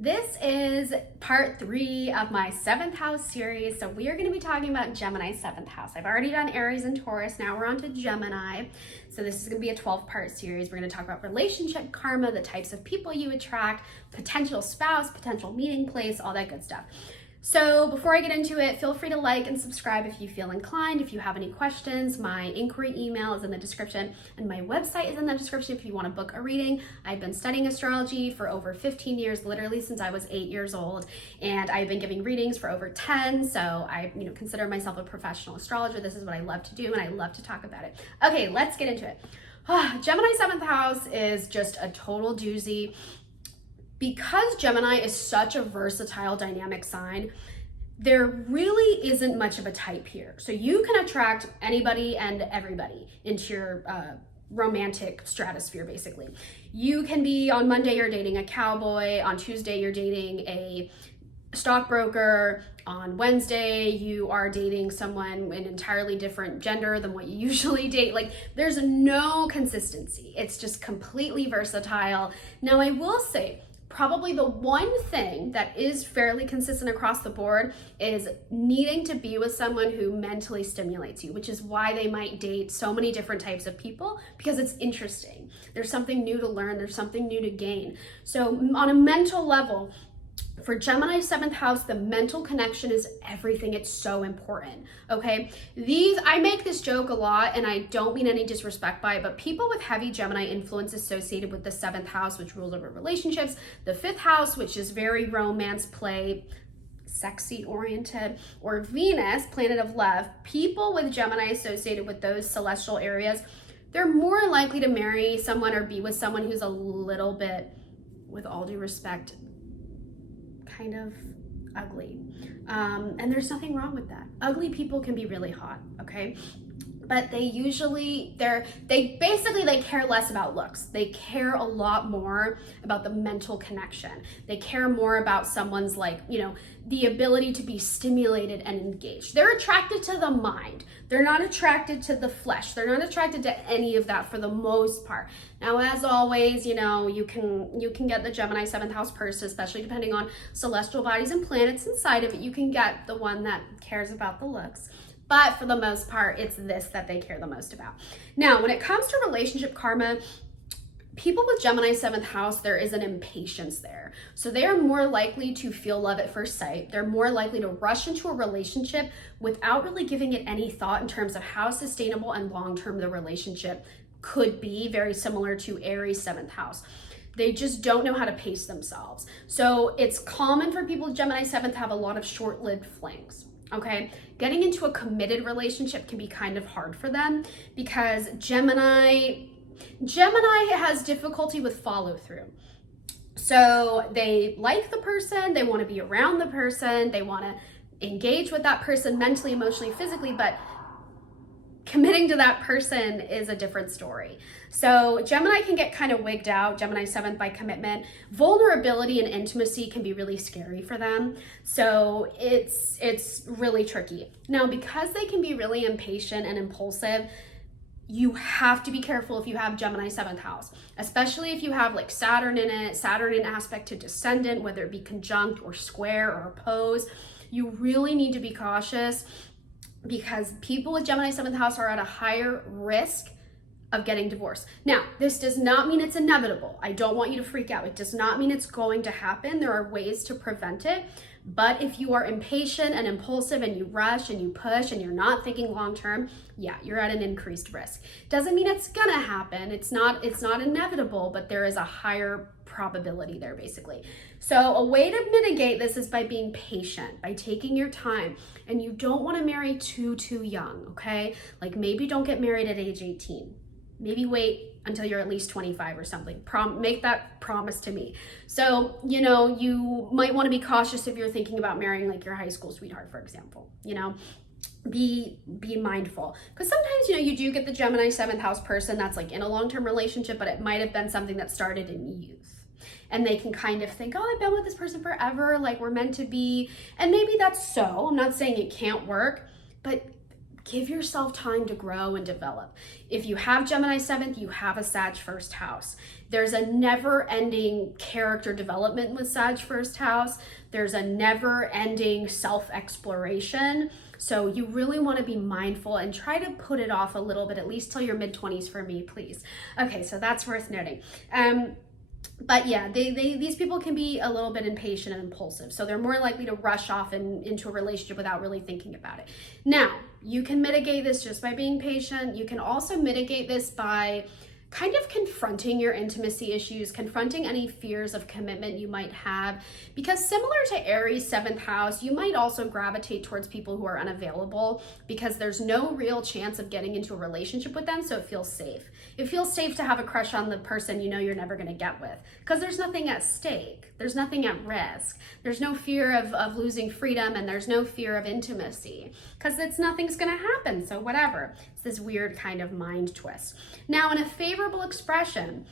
This is part 3 of my 7th house series. So we are going to be talking about Gemini 7th house. I've already done Aries and Taurus. Now we're on to Gemini. So this is going to be a 12-part series. We're going to talk about relationship karma, the types of people you attract, potential spouse, potential meeting place, all that good stuff. So before I get into it, feel free to like and subscribe if you feel inclined. If you have any questions, my inquiry email is in the description and my website is in the description if you want to book a reading. I've been studying astrology for over 15 years, literally since I was 8 years old, and I've been giving readings for over 10. So I consider myself a professional astrologer. This is what I love to do and I love to talk about it. Okay, let's get into it. Gemini 7th house is just a total doozy. Because Gemini is such a versatile dynamic sign, there really isn't much of a type here. So you can attract anybody and everybody into your romantic stratosphere, basically. You can be, on Monday, you're dating a cowboy. On Tuesday, you're dating a stockbroker. On Wednesday, you are dating someone an entirely different gender than what you usually date. Like, there's no consistency. It's just completely versatile. Now, I will say, probably the one thing that is fairly consistent across the board is needing to be with someone who mentally stimulates you, which is why they might date so many different types of people, because it's interesting. There's something new to learn, there's something new to gain. So on a mental level, for Gemini 7th house, the mental connection is everything. It's so important, okay? I make this joke a lot, and I don't mean any disrespect by it, but people with heavy Gemini influence associated with the 7th house, which rules over relationships, the 5th house, which is very romance, play, sexy oriented, or Venus, planet of love, people with Gemini associated with those celestial areas, they're more likely to marry someone or be with someone who's a little bit, with all due respect, kind of ugly. And there's nothing wrong with that. Ugly people can be really hot, okay? But they care less about looks. They care a lot more about the mental connection. They care more about someone's the ability to be stimulated and engaged. They're attracted to the mind. They're not attracted to the flesh. They're not attracted to any of that for the most part. Now, as always, you can get the Gemini 7th house person, especially depending on celestial bodies and planets inside of it. You can get the one that cares about the looks. But for the most part, it's this that they care the most about. Now, when it comes to relationship karma, people with Gemini 7th house, there is an impatience there. So they are more likely to feel love at first sight. They're more likely to rush into a relationship without really giving it any thought in terms of how sustainable and long-term the relationship could be, very similar to Aries 7th house. They just don't know how to pace themselves. So it's common for people with Gemini 7th to have a lot of short-lived flings. Okay, getting into a committed relationship can be kind of hard for them because Gemini has difficulty with follow through. So they like the person, they want to be around the person, they want to engage with that person mentally, emotionally, physically, but committing to that person is a different story. So Gemini can get kind of wigged out, Gemini 7th, by commitment. Vulnerability and intimacy can be really scary for them. So it's really tricky. Now, because they can be really impatient and impulsive, you have to be careful if you have Gemini 7th house, especially if you have like Saturn in it, Saturn in aspect to descendant, whether it be conjunct or square or opposed. You really need to be cautious, because people with Gemini 7th house are at a higher risk of getting divorced. Now, this does not mean it's inevitable. I don't want you to freak out. It does not mean it's going to happen. There are ways to prevent it. But if you are impatient and impulsive and you rush and you push and you're not thinking long-term, yeah, you're at an increased risk. Doesn't mean it's gonna happen. It's not inevitable, but there is a higher probability there, basically. So a way to mitigate this is by being patient, by taking your time. And you don't want to marry too young, okay? Like, maybe don't get married at age 18. Maybe wait until you're at least 25 or something. Make that promise to me. So, you might want to be cautious if you're thinking about marrying like your high school sweetheart, for example. Be mindful, because sometimes you do get the Gemini 7th house person that's like in a long-term relationship, but it might have been something that started in youth. And they can kind of think, oh, I've been with this person forever, like we're meant to be. And maybe that's so. I'm not saying it can't work, but give yourself time to grow and develop. If you have Gemini 7th, you have a Sag 1st house. There's a never-ending character development with Sag 1st house. There's a never-ending self-exploration. So you really want to be mindful and try to put it off a little bit, at least till your mid-20s for me, please. Okay, so that's worth noting. But yeah, these people can be a little bit impatient and impulsive. So they're more likely to rush off into a relationship without really thinking about it. Now, you can mitigate this just by being patient. You can also mitigate this by kind of confronting your intimacy issues, confronting any fears of commitment you might have, because similar to Aries 7th house, you might also gravitate towards people who are unavailable because there's no real chance of getting into a relationship with them, so it feels safe. It feels safe to have a crush on the person you know you're never gonna get with, because there's nothing at stake, there's nothing at risk, there's no fear of losing freedom, and there's no fear of intimacy, because nothing's gonna happen, so whatever. It's this weird kind of mind twist. Now, in a favorable expression,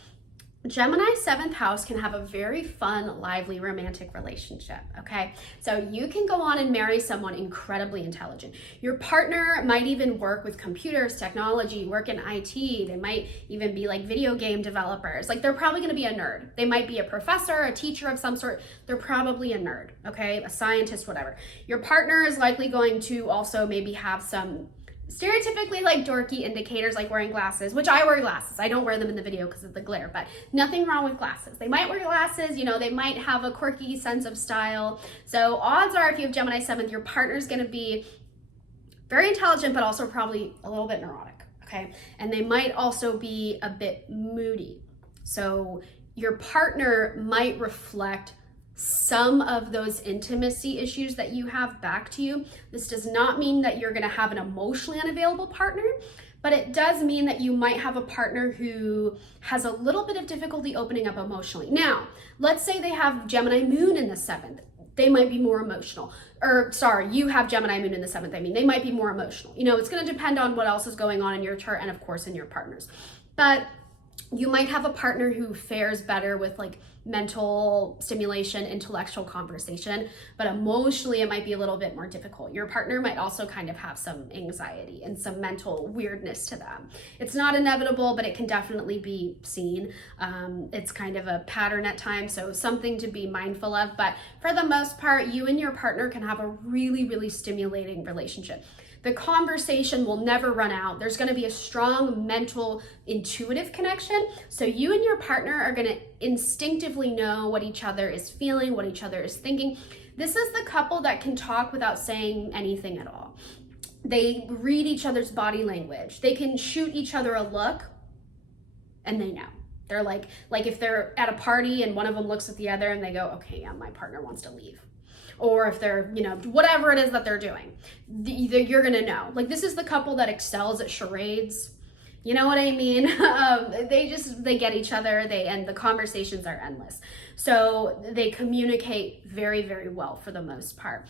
Gemini 7th house can have a very fun, lively, romantic relationship, okay? So you can go on and marry someone incredibly intelligent. Your partner might even work with computers, technology, work in IT. They might even be like video game developers. Like, they're probably gonna be a nerd. They might be a professor, a teacher of some sort. They're probably a nerd, okay? A scientist, whatever. Your partner is likely going to also maybe have some stereotypically like dorky indicators, like wearing glasses, which I wear glasses. I don't wear them in the video because of the glare, but nothing wrong with glasses. They might wear glasses, you know, they might have a quirky sense of style. So odds are, if you have Gemini 7th, your partner's going to be very intelligent, but also probably a little bit neurotic, okay? And they might also be a bit moody. So your partner might reflect some of those intimacy issues that you have back to you. This does not mean that you're going to have an emotionally unavailable partner, but it does mean that you might have a partner who has a little bit of difficulty opening up emotionally. Now, let's say they have Gemini moon in the 7th. They might be more emotional. Or sorry, you have Gemini moon in the 7th. I mean, they might be more emotional. You know, it's going to depend on what else is going on in your chart and of course in your partner's. But you might have a partner who fares better with like mental stimulation, intellectual conversation, but emotionally it might be a little bit more difficult. Your partner might also kind of have some anxiety and some mental weirdness to them. It's not inevitable, but it can definitely be seen. It's kind of a pattern at times, so something to be mindful of. But for the most part, you and your partner can have a really, really stimulating relationship. The conversation will never run out. There's going to be a strong mental, intuitive connection. So you and your partner are going to instinctively know what each other is feeling, what each other is thinking. This is the couple that can talk without saying anything at all. They read each other's body language. They can shoot each other a look and they know. They're like if they're at a party and one of them looks at the other and they go, okay, yeah, my partner wants to leave. Or if they're, you know, whatever it is that they're doing, you're gonna know. Like, this is the couple that excels at charades. You know what I mean? They get each other, and the conversations are endless. So they communicate very, very well for the most part.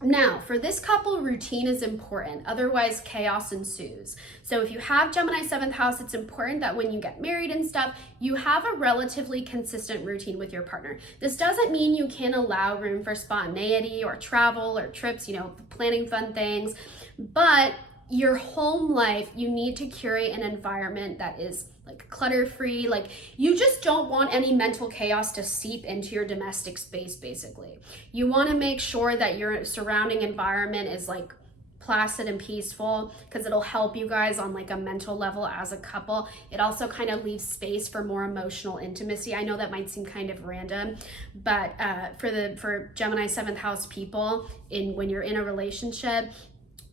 Now, for this couple, routine is important, otherwise chaos ensues. So if you have Gemini 7th house, it's important that when you get married and stuff, you have a relatively consistent routine with your partner. This doesn't mean you can't allow room for spontaneity or travel or trips, you know, planning fun things, but your home life, you need to curate an environment that is like clutter-free. Like, you just don't want any mental chaos to seep into your domestic space, basically. You want to make sure that your surrounding environment is like placid and peaceful, because it'll help you guys on like a mental level as a couple. It also kind of leaves space for more emotional intimacy. I know that might seem kind of random, but for Gemini 7th house people, when you're in a relationship,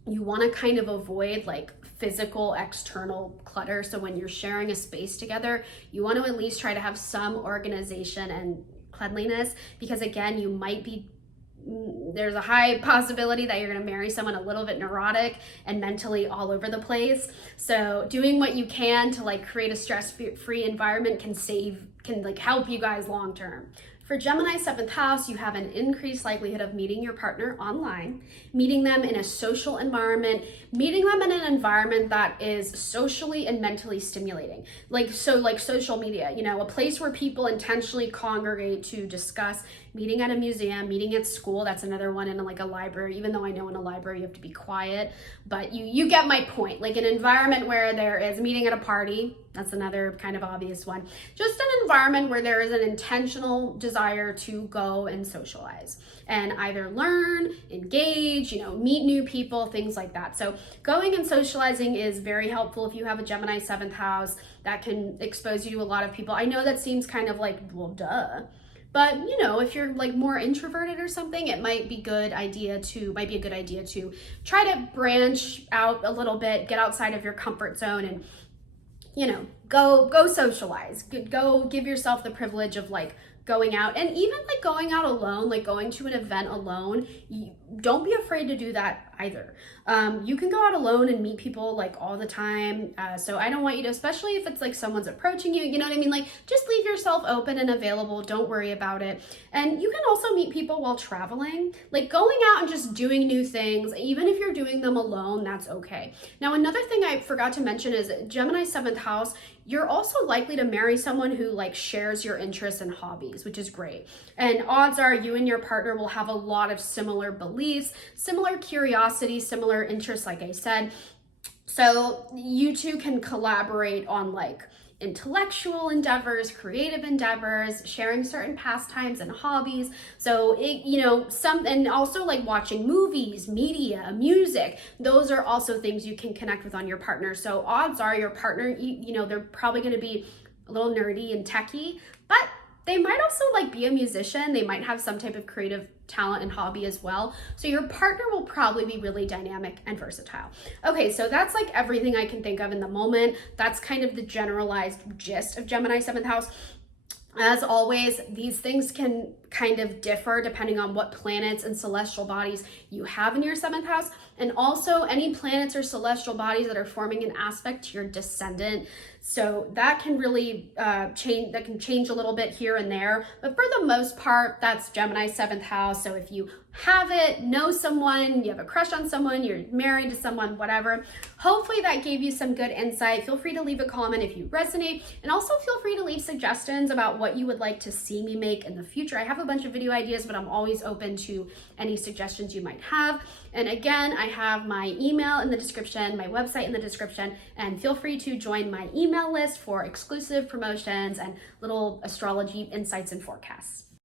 you want to kind of avoid like physical external clutter. So when you're sharing a space together, you want to at least try to have some organization and cleanliness, because again, there's a high possibility that you're going to marry someone a little bit neurotic and mentally all over the place. So doing what you can to like create a stress-free environment can like help you guys long term. For Gemini 7th house, you have an increased likelihood of meeting your partner online, meeting them in a social environment, meeting them in an environment that is socially and mentally stimulating. Like social media, you know, a place where people intentionally congregate to discuss, meeting at a museum, meeting at school. That's another one in like a library, even though I know in a library you have to be quiet, but you get my point. Like an environment where there is a meeting at a party, that's another kind of obvious one. Just an environment where there is an intentional desire to go and socialize and either learn, engage, you know, meet new people, things like that. So going and socializing is very helpful if you have a Gemini 7th house. That can expose you to a lot of people. I know that seems kind of like, well, duh. But you know, if you're like more introverted or something, it might be a good idea to try to branch out a little bit, get outside of your comfort zone, and you know, go socialize. Go give yourself the privilege of like going out, and even like going out alone, like going to an event alone. Don't be afraid to do that either. You can go out alone and meet people like all the time. So I don't want you to, especially if it's like someone's approaching you, you know what I mean? Like just leave yourself open and available. Don't worry about it. And you can also meet people while traveling, like going out and just doing new things. Even if you're doing them alone, that's okay. Now, another thing I forgot to mention is Gemini 7th house. You're also likely to marry someone who like shares your interests and hobbies, which is great. And odds are you and your partner will have a lot of similar beliefs, similar curiosity, similar interests, like I said. So you two can collaborate on like intellectual endeavors, creative endeavors, sharing certain pastimes and hobbies. So and also like watching movies, media, music. Those are also things you can connect with on your partner. So odds are your partner, they're probably going to be a little nerdy and techie, but they might also like be a musician. They might have some type of creative talent and hobby as well. So your partner will probably be really dynamic and versatile. Okay, so that's like everything I can think of in the moment. That's kind of the generalized gist of Gemini 7th house. As always, these things can kind of differ depending on what planets and celestial bodies you have in your 7th house, and also any planets or celestial bodies that are forming an aspect to your descendant. So that can really change a little bit here and there, but for the most part, that's Gemini 7th house. So if you have it, know someone, you have a crush on someone, you're married to someone, whatever, hopefully that gave you some good insight. Feel free to leave a comment if you resonate, and also feel free to leave suggestions about what you would like to see me make in the future. I have a bunch of video ideas, but I'm always open to any suggestions you might have. And again, I have my email in the description, my website in the description, and feel free to join my email list for exclusive promotions and little astrology insights and forecasts.